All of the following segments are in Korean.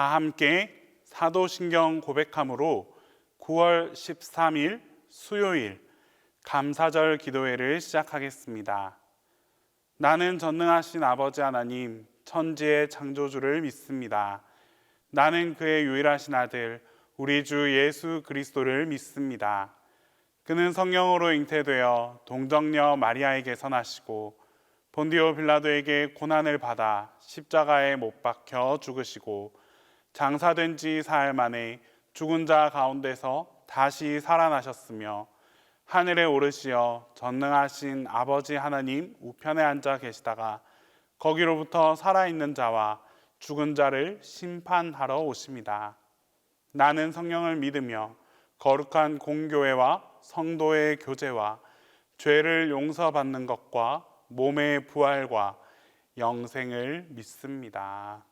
다 함께 사도신경 고백함으로 9월 13일 수요일 감사절 기도회를 시작하겠습니다. 나는 전능하신 아버지 하나님, 천지의 창조주를 믿습니다. 나는 그의 유일하신 아들, 우리 주 예수 그리스도를 믿습니다. 그는 성령으로 잉태되어 동정녀 마리아에게서 나시고 본디오 빌라도에게 고난을 받아 십자가에 못 박혀 죽으시고 장사된 지 사흘 만에 죽은 자 가운데서 다시 살아나셨으며 하늘에 오르시어 전능하신 아버지 하나님 우편에 앉아 계시다가 거기로부터 살아있는 자와 죽은 자를 심판하러 오십니다. 나는 성령을 믿으며 거룩한 공교회와 성도의 교제와 죄를 용서받는 것과 몸의 부활과 영생을 믿습니다.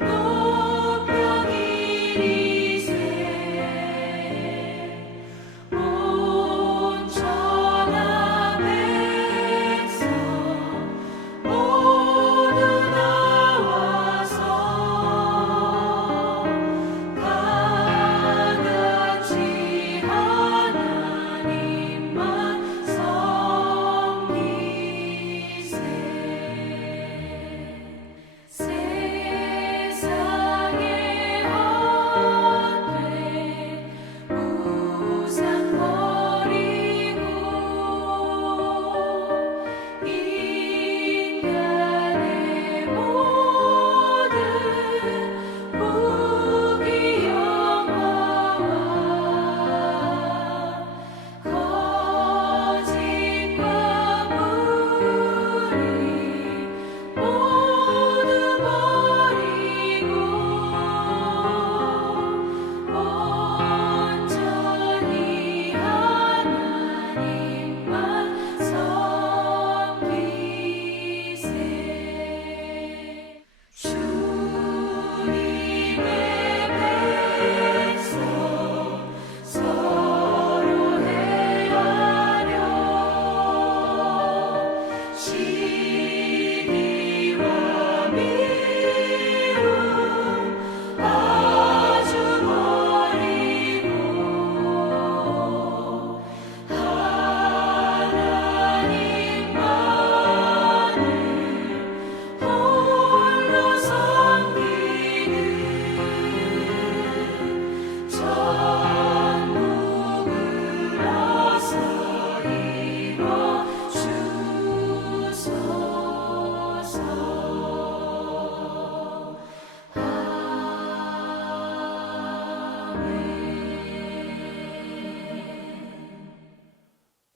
너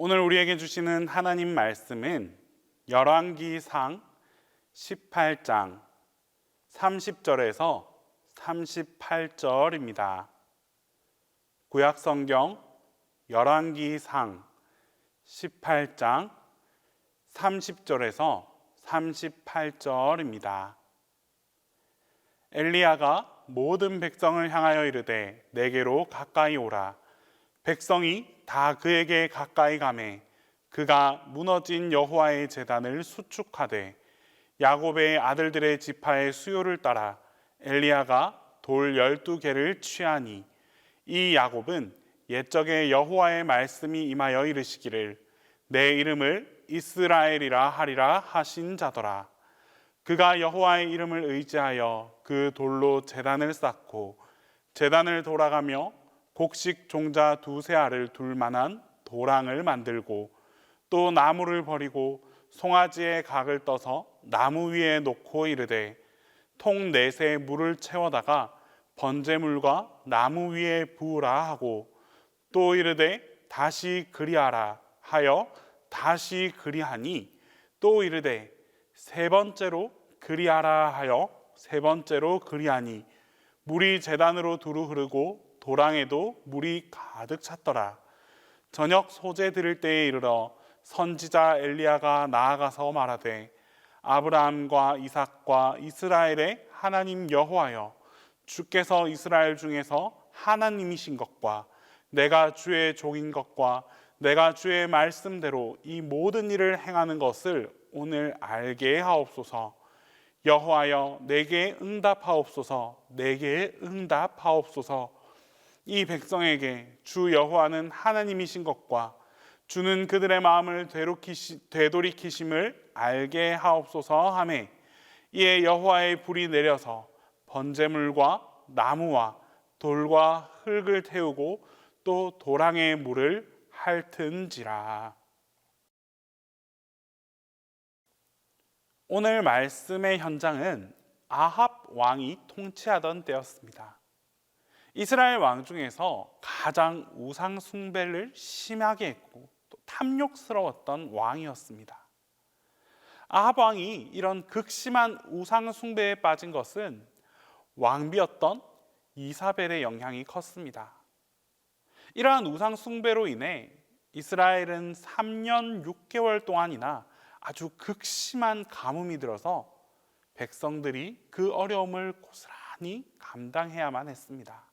오늘 우리에게 주시는 하나님 말씀은 열왕기상 18장 30절에서 38절입니다. 구약성경 열왕기상 18장 30절에서 38절입니다. 엘리야가 모든 백성을 향하여 이르되 내게로 가까이 오라. 백성이 다 그에게 가까이 가매 그가 무너진 여호와의 제단을 수축하되 야곱의 아들들의 지파의 수요를 따라 엘리야가 돌 12개를 취하니 이 야곱은 옛적에 여호와의 말씀이 임하여 이르시기를 내 이름을 이스라엘이라 하리라 하신 자더라. 그가 여호와의 이름을 의지하여 그 돌로 제단을 쌓고 제단을 돌아가며 곡식 종자 2세 알을 둘 만한 도랑을 만들고 또 나무를 버리고 송아지의 각을 떠서 나무 위에 놓고 이르되 통 4세 물을 채워다가 번제물과 나무 위에 부으라 하고 또 이르되 다시 그리하라 하여 다시 그리하니 또 이르되 3번째로 그리하라 하여 3번째로 그리하니 물이 제단으로 두루 흐르고 도랑에도 물이 가득 찼더라. 저녁 소재 드릴 때에 이르러 선지자 엘리야가 나아가서 말하되 아브라함과 이삭과 이스라엘의 하나님 여호와여 주께서 이스라엘 중에서 하나님이신 것과 내가 주의 종인 것과 내가 주의 말씀대로 이 모든 일을 행하는 것을 오늘 알게 하옵소서. 여호와여 내게 응답하옵소서. 내게 응답하옵소서. 이 백성에게 주 여호와는 하나님이신 것과 주는 그들의 마음을 되돌이키심을 알게 하옵소서 하매 이에 여호와의 불이 내려서 번제물과 나무와 돌과 흙을 태우고 또 도랑의 물을 핥은지라. 오늘 말씀의 현장은 아합 왕이 통치하던 때였습니다. 이스라엘 왕 중에서 가장 우상 숭배를 심하게 했고 또 탐욕스러웠던 왕이었습니다. 아합 왕이 이런 극심한 우상 숭배에 빠진 것은 왕비였던 이사벨의 영향이 컸습니다. 이러한 우상 숭배로 인해 이스라엘은 3년 6개월 동안이나 아주 극심한 가뭄이 들어서 백성들이 그 어려움을 고스란히 감당해야만 했습니다.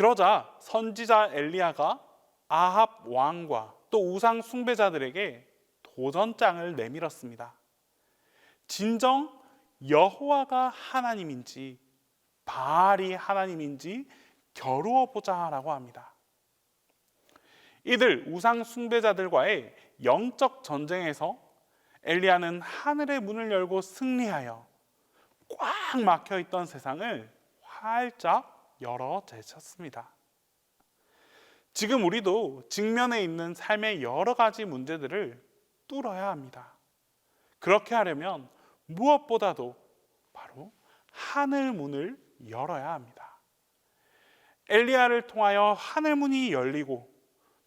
그러자 선지자 엘리야가 아합 왕과 또 우상 숭배자들에게 도전장을 내밀었습니다. 진정 여호와가 하나님인지 바알이 하나님인지 겨루어 보자라고 합니다. 이들 우상 숭배자들과의 영적 전쟁에서 엘리야는 하늘의 문을 열고 승리하여 꽉 막혀 있던 세상을 활짝 열어 제쳤습니다. 지금 우리도 직면해 있는 삶의 여러 가지 문제들을 뚫어야 합니다. 그렇게 하려면 무엇보다도 바로 하늘 문을 열어야 합니다. 엘리야를 통하여 하늘 문이 열리고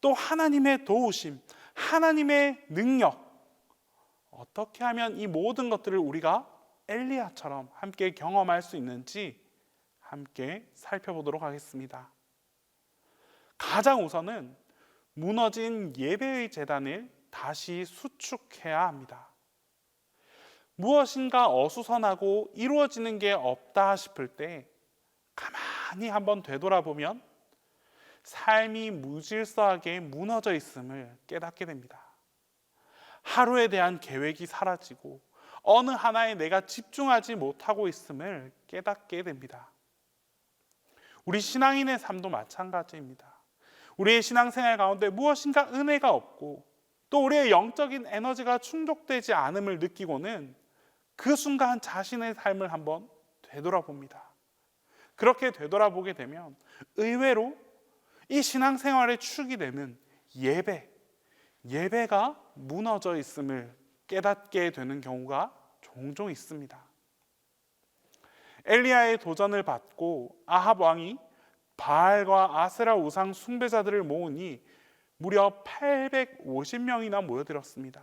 또 하나님의 도우심, 하나님의 능력, 어떻게 하면 이 모든 것들을 우리가 엘리야처럼 함께 경험할 수 있는지 함께 살펴보도록 하겠습니다. 가장 우선은 무너진 예배의 제단을 다시 수축해야 합니다. 무엇인가 어수선하고 이루어지는 게 없다 싶을 때 가만히 한번 되돌아보면 삶이 무질서하게 무너져 있음을 깨닫게 됩니다. 하루에 대한 계획이 사라지고 어느 하나에 내가 집중하지 못하고 있음을 깨닫게 됩니다. 우리 신앙인의 삶도 마찬가지입니다. 우리의 신앙생활 가운데 무엇인가 은혜가 없고 또 우리의 영적인 에너지가 충족되지 않음을 느끼고는 그 순간 자신의 삶을 한번 되돌아봅니다. 그렇게 되돌아보게 되면 의외로 이 신앙생활의 축이 되는 예배가 무너져 있음을 깨닫게 되는 경우가 종종 있습니다. 엘리야의 도전을 받고 아합 왕이 바알과 아세라 우상 숭배자들을 모으니 무려 850명이나 모여들었습니다.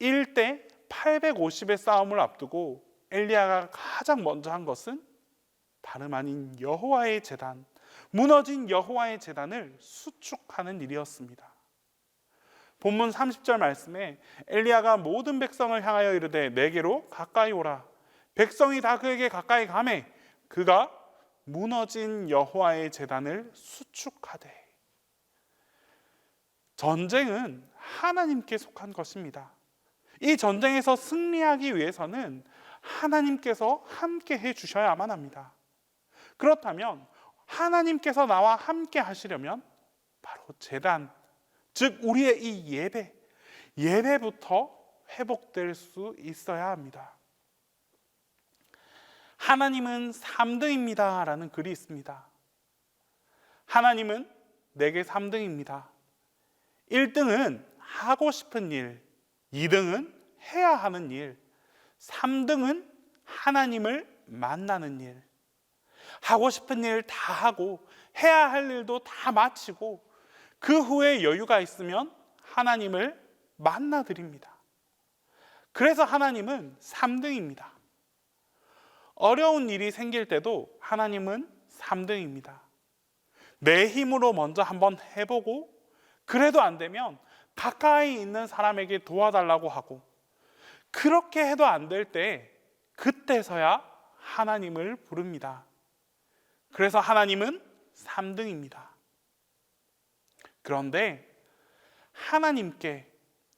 1대 850의 싸움을 앞두고 엘리야가 가장 먼저 한 것은 다름 아닌 여호와의 제단, 무너진 여호와의 제단을 수축하는 일이었습니다. 본문 30절 말씀에 엘리야가 모든 백성을 향하여 이르되 내게로 가까이 오라. 백성이 다 그에게 가까이 가매 그가 무너진 여호와의 제단을 수축하되. 전쟁은 하나님께 속한 것입니다. 이 전쟁에서 승리하기 위해서는 하나님께서 함께 해주셔야만 합니다. 그렇다면 하나님께서 나와 함께 하시려면 바로 제단, 즉 우리의 이 예배부터 회복될 수 있어야 합니다. 하나님은 3등입니다 라는 글이 있습니다. 하나님은 내게 3등입니다. 1등은 하고 싶은 일, 2등은 해야 하는 일, 3등은 하나님을 만나는 일. 하고 싶은 일 다 하고 해야 할 일도 다 마치고 그 후에 여유가 있으면 하나님을 만나드립니다. 그래서 하나님은 3등입니다. 어려운 일이 생길 때도 하나님은 3등입니다. 내 힘으로 먼저 한번 해보고 그래도 안 되면 가까이 있는 사람에게 도와달라고 하고 그렇게 해도 안 될 때 그때서야 하나님을 부릅니다. 그래서 하나님은 3등입니다. 그런데 하나님께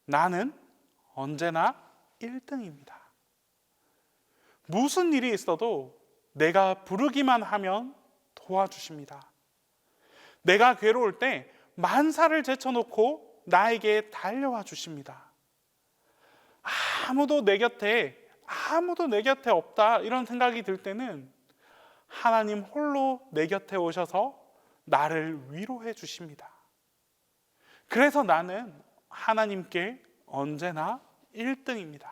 나는 언제나 1등입니다. 무슨 일이 있어도 내가 부르기만 하면 도와주십니다. 내가 괴로울 때 만사를 제쳐놓고 나에게 달려와 주십니다. 아무도 내 곁에 없다 이런 생각이 들 때는 하나님 홀로 내 곁에 오셔서 나를 위로해 주십니다. 그래서 나는 하나님께 언제나 1등입니다.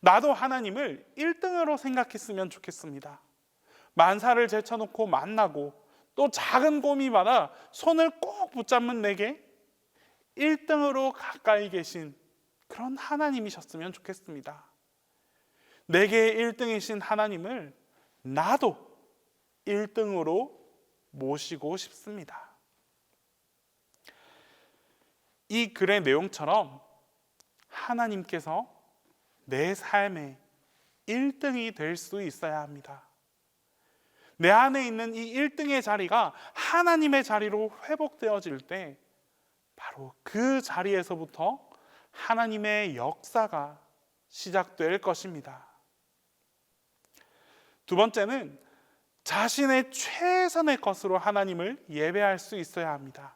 나도 하나님을 1등으로 생각했으면 좋겠습니다. 만사를 제쳐놓고 만나고 또 작은 고민마다 손을 꼭 붙잡는 내게 1등으로 가까이 계신 그런 하나님이셨으면 좋겠습니다. 내게 1등이신 하나님을 나도 1등으로 모시고 싶습니다. 이 글의 내용처럼 하나님께서 내 삶의 1등이 될 수 있어야 합니다. 내 안에 있는 이 1등의 자리가 하나님의 자리로 회복되어질 때 바로 그 자리에서부터 하나님의 역사가 시작될 것입니다. 두 번째는 자신의 최선의 것으로 하나님을 예배할 수 있어야 합니다.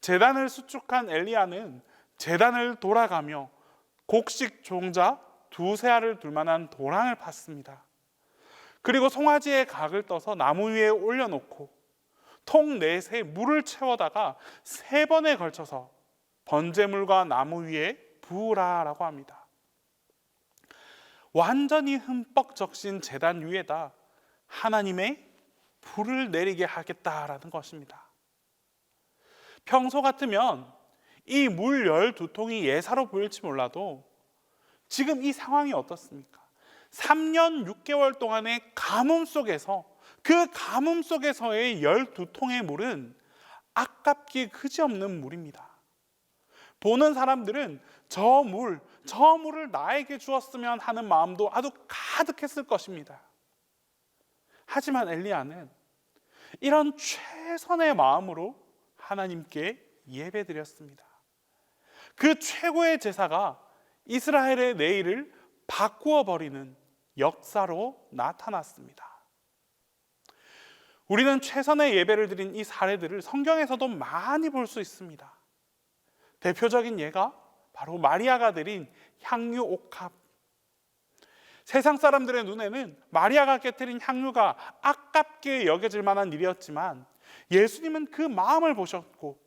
제단을 수축한 엘리야는 제단을 돌아가며 곡식 종자 2세알을 둘 만한 도랑을 팠습니다. 그리고 송아지의 각을 떠서 나무 위에 올려놓고 통 넷에 물을 채워다가 3번에 걸쳐서 번제물과 나무 위에 부으라라고 합니다. 완전히 흠뻑 적신 제단 위에다 하나님의 불을 내리게 하겠다라는 것입니다. 평소 같으면 이 물 12통이 예사로 보일지 몰라도 지금 이 상황이 어떻습니까? 3년 6개월 동안의 가뭄 속에서 그 가뭄 속에서의 12통의 물은 아깝기 그지없는 물입니다. 보는 사람들은 저 물을 나에게 주었으면 하는 마음도 아주 가득했을 것입니다. 하지만 엘리야는 이런 최선의 마음으로 하나님께 예배드렸습니다. 그 최고의 제사가 이스라엘의 내일을 바꾸어 버리는 역사로 나타났습니다. 우리는 최선의 예배를 드린 이 사례들을 성경에서도 많이 볼 수 있습니다. 대표적인 예가 바로 마리아가 드린 향유 옥합. 세상 사람들의 눈에는 마리아가 깨뜨린 향유가 아깝게 여겨질 만한 일이었지만 예수님은 그 마음을 보셨고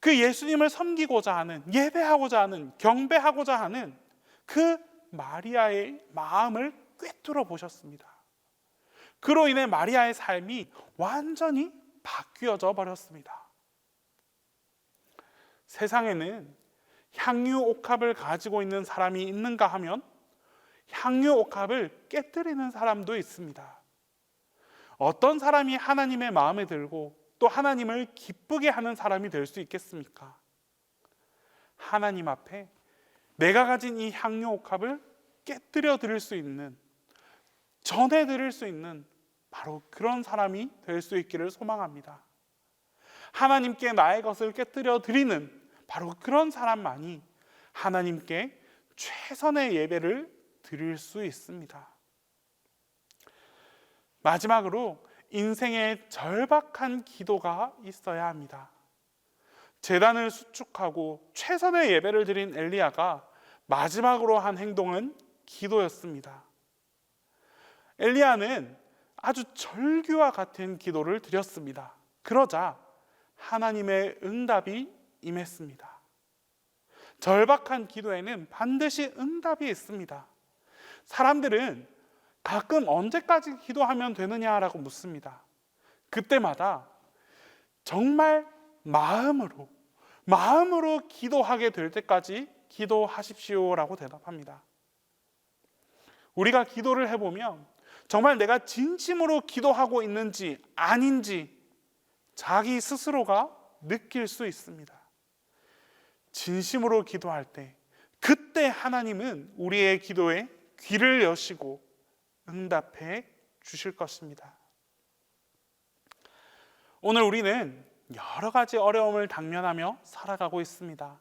그 예수님을 섬기고자 하는, 예배하고자 하는, 경배하고자 하는 그 마리아의 마음을 꿰뚫어 보셨습니다. 그로 인해 마리아의 삶이 완전히 바뀌어져 버렸습니다. 세상에는 향유 옥합을 가지고 있는 사람이 있는가 하면 향유 옥합을 깨뜨리는 사람도 있습니다. 어떤 사람이 하나님의 마음에 들고 또 하나님을 기쁘게 하는 사람이 될 수 있겠습니까? 하나님 앞에 내가 가진 이 향유 옥합을 깨뜨려 드릴 수 있는, 전해 드릴 수 있는 바로 그런 사람이 될 수 있기를 소망합니다. 하나님께 나의 것을 깨뜨려 드리는 바로 그런 사람만이 하나님께 최선의 예배를 드릴 수 있습니다. 마지막으로 인생에 절박한 기도가 있어야 합니다. 제단을 수축하고 최선의 예배를 드린 엘리야가 마지막으로 한 행동은 기도였습니다. 엘리야는 아주 절규와 같은 기도를 드렸습니다. 그러자 하나님의 응답이 임했습니다. 절박한 기도에는 반드시 응답이 있습니다. 사람들은 가끔 언제까지 기도하면 되느냐라고 묻습니다. 그때마다 정말 마음으로 기도하게 될 때까지 기도하십시오라고 대답합니다. 우리가 기도를 해보면 정말 내가 진심으로 기도하고 있는지 아닌지 자기 스스로가 느낄 수 있습니다. 진심으로 기도할 때 그때 하나님은 우리의 기도에 귀를 여시고 응답해 주실 것입니다. 오늘 우리는 여러 가지 어려움을 당면하며 살아가고 있습니다.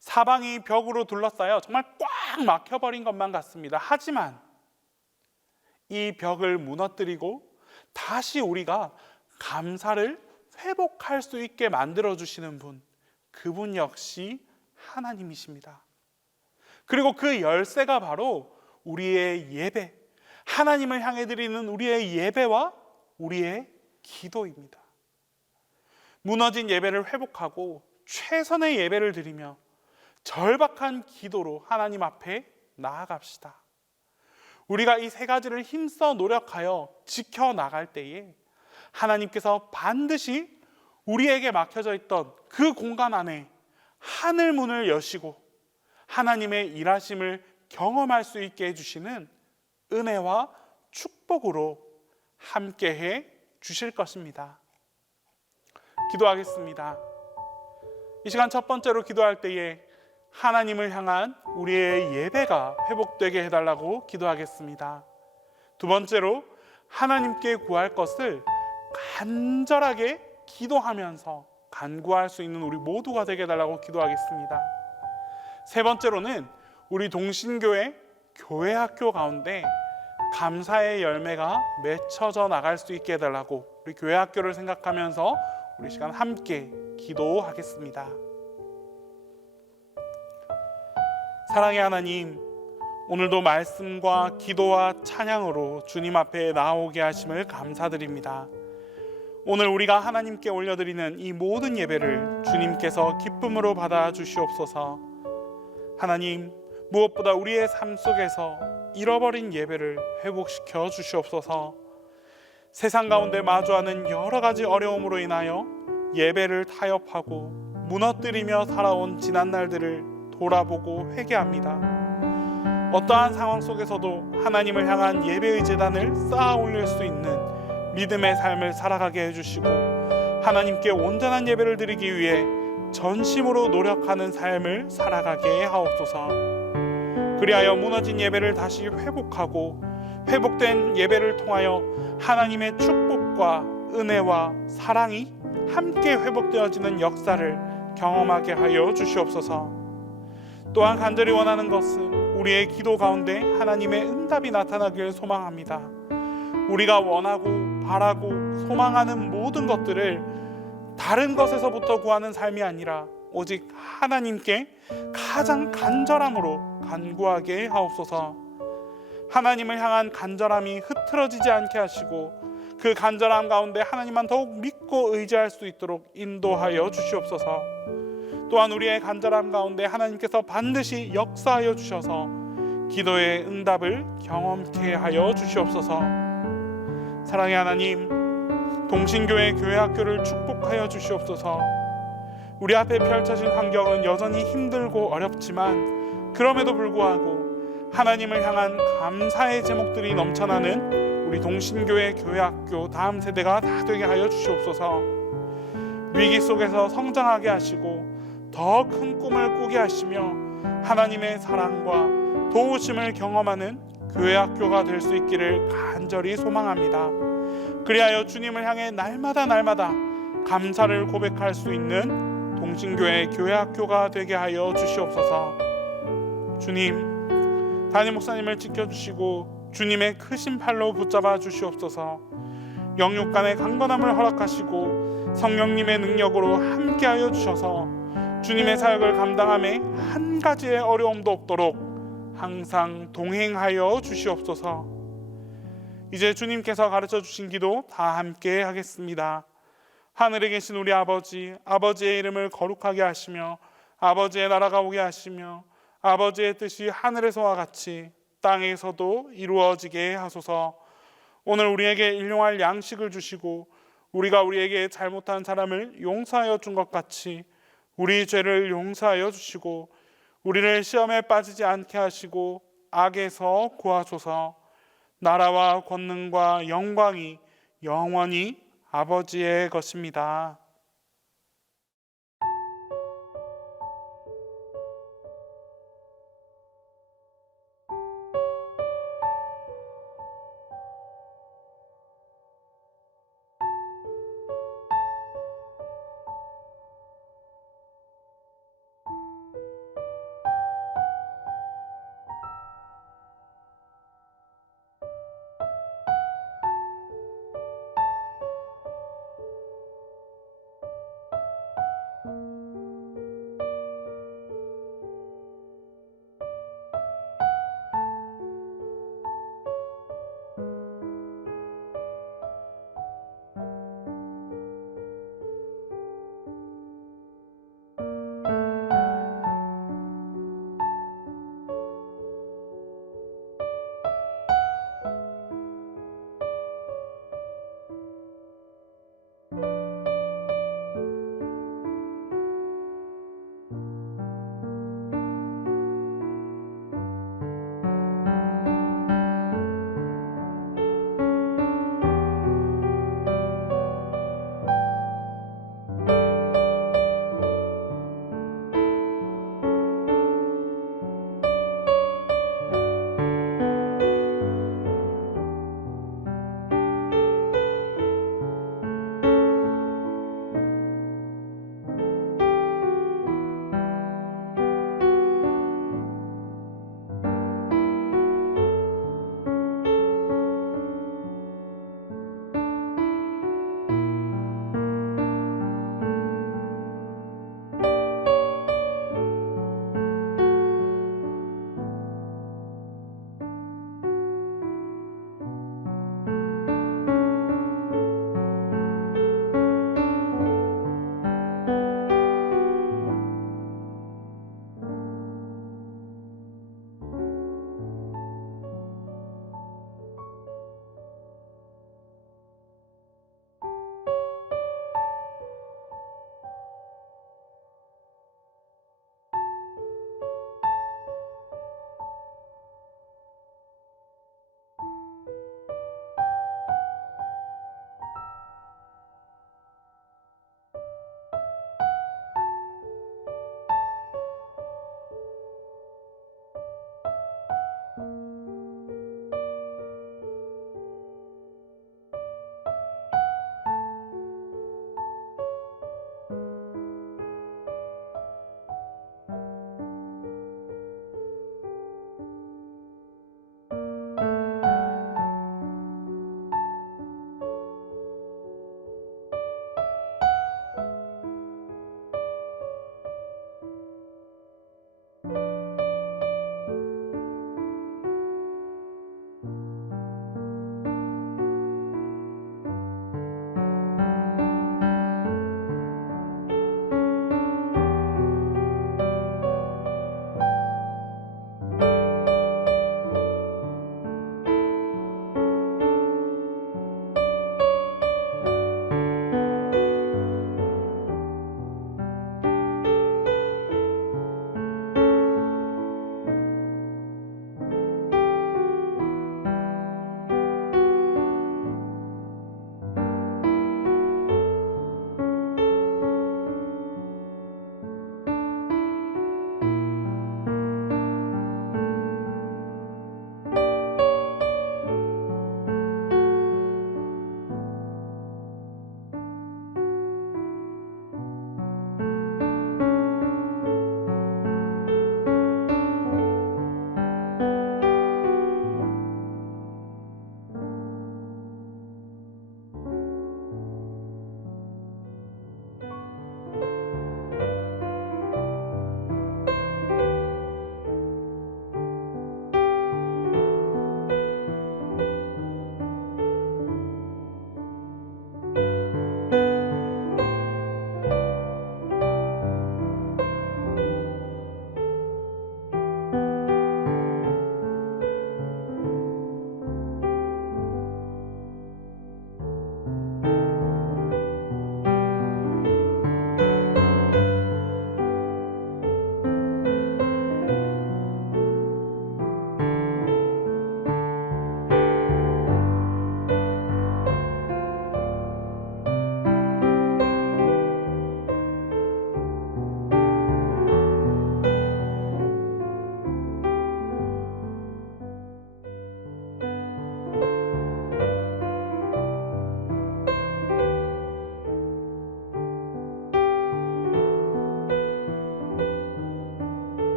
사방이 벽으로 둘러싸여 정말 꽉 막혀버린 것만 같습니다. 하지만 이 벽을 무너뜨리고 다시 우리가 감사를 회복할 수 있게 만들어주시는 분, 그분 역시 하나님이십니다. 그리고 그 열쇠가 바로 우리의 예배, 하나님을 향해 드리는 우리의 예배와 우리의 기도입니다. 무너진 예배를 회복하고 최선의 예배를 드리며 절박한 기도로 하나님 앞에 나아갑시다. 우리가 이 세 가지를 힘써 노력하여 지켜나갈 때에 하나님께서 반드시 우리에게 막혀져 있던 그 공간 안에 하늘 문을 여시고 하나님의 일하심을 경험할 수 있게 해주시는 은혜와 축복으로 함께해 주실 것입니다. 기도하겠습니다. 이 시간 첫 번째로 기도할 때에 하나님을 향한 우리의 예배가 회복되게 해달라고 기도하겠습니다. 두 번째로 하나님께 구할 것을 간절하게 기도하면서 간구할 수 있는 우리 모두가 되게 해달라고 기도하겠습니다. 세 번째로는 우리 동신교회 교회 학교 가운데 감사의 열매가 맺혀져 나갈 수 있게 해달라고 우리 교회 학교를 생각하면서 우리 시간 함께 기도하겠습니다. 사랑의 하나님, 오늘도 말씀과 기도와 찬양으로 주님 앞에 나오게 하심을 감사드립니다. 오늘 우리가 하나님께 올려드리는 이 모든 예배를 주님께서 기쁨으로 받아 주시옵소서. 하나님, 무엇보다 우리의 삶 속에서 잃어버린 예배를 회복시켜 주시옵소서. 세상 가운데 마주하는 여러 가지 어려움으로 인하여 예배를 타협하고 무너뜨리며 살아온 지난 날들을 돌아보고 회개합니다. 어떠한 상황 속에서도 하나님을 향한 예배의 제단을 쌓아 올릴 수 있는 믿음의 삶을 살아가게 해주시고 하나님께 온전한 예배를 드리기 위해 전심으로 노력하는 삶을 살아가게 하옵소서. 그리하여 무너진 예배를 다시 회복하고 회복된 예배를 통하여 하나님의 축복과 은혜와 사랑이 함께 회복되어지는 역사를 경험하게 하여 주시옵소서. 또한 간절히 원하는 것은 우리의 기도 가운데 하나님의 응답이 나타나길 소망합니다. 우리가 원하고 바라고 소망하는 모든 것들을 다른 것에서부터 구하는 삶이 아니라 오직 하나님께 가장 간절함으로 간구하게 하옵소서. 하나님을 향한 간절함이 흐트러지지 않게 하시고 그 간절함 가운데 하나님만 더욱 믿고 의지할 수 있도록 인도하여 주시옵소서. 또한 우리의 간절함 가운데 하나님께서 반드시 역사하여 주셔서 기도의 응답을 경험케 하여 주시옵소서. 사랑의 하나님, 동신교회 교회학교를 축복하여 주시옵소서. 우리 앞에 펼쳐진 환경은 여전히 힘들고 어렵지만 그럼에도 불구하고 하나님을 향한 감사의 제목들이 넘쳐나는 우리 동신교회 교회학교 다음 세대가 다 되게 하여 주시옵소서. 위기 속에서 성장하게 하시고 더 큰 꿈을 꾸게 하시며 하나님의 사랑과 도우심을 경험하는 교회학교가 될 수 있기를 간절히 소망합니다. 그리하여 주님을 향해 날마다 감사를 고백할 수 있는 동신교회 교회학교가 되게 하여 주시옵소서. 주님, 담임 목사님을 지켜주시고 주님의 크신 팔로 붙잡아 주시옵소서. 영육 간의 강건함을 허락하시고 성령님의 능력으로 함께하여 주셔서 주님의 사역을 감당함에 한 가지의 어려움도 없도록 항상 동행하여 주시옵소서. 이제 주님께서 가르쳐 주신 기도 다 함께 하겠습니다. 하늘에 계신 우리 아버지, 아버지의 이름을 거룩하게 하시며 아버지의 나라가 오게 하시며 아버지의 뜻이 하늘에서와 같이 땅에서도 이루어지게 하소서. 오늘 우리에게 일용할 양식을 주시고 우리가 우리에게 잘못한 사람을 용서하여 준 것 같이 우리 죄를 용서하여 주시고 우리를 시험에 빠지지 않게 하시고 악에서 구하소서. 나라와 권능과 영광이 영원히 아버지의 것입니다.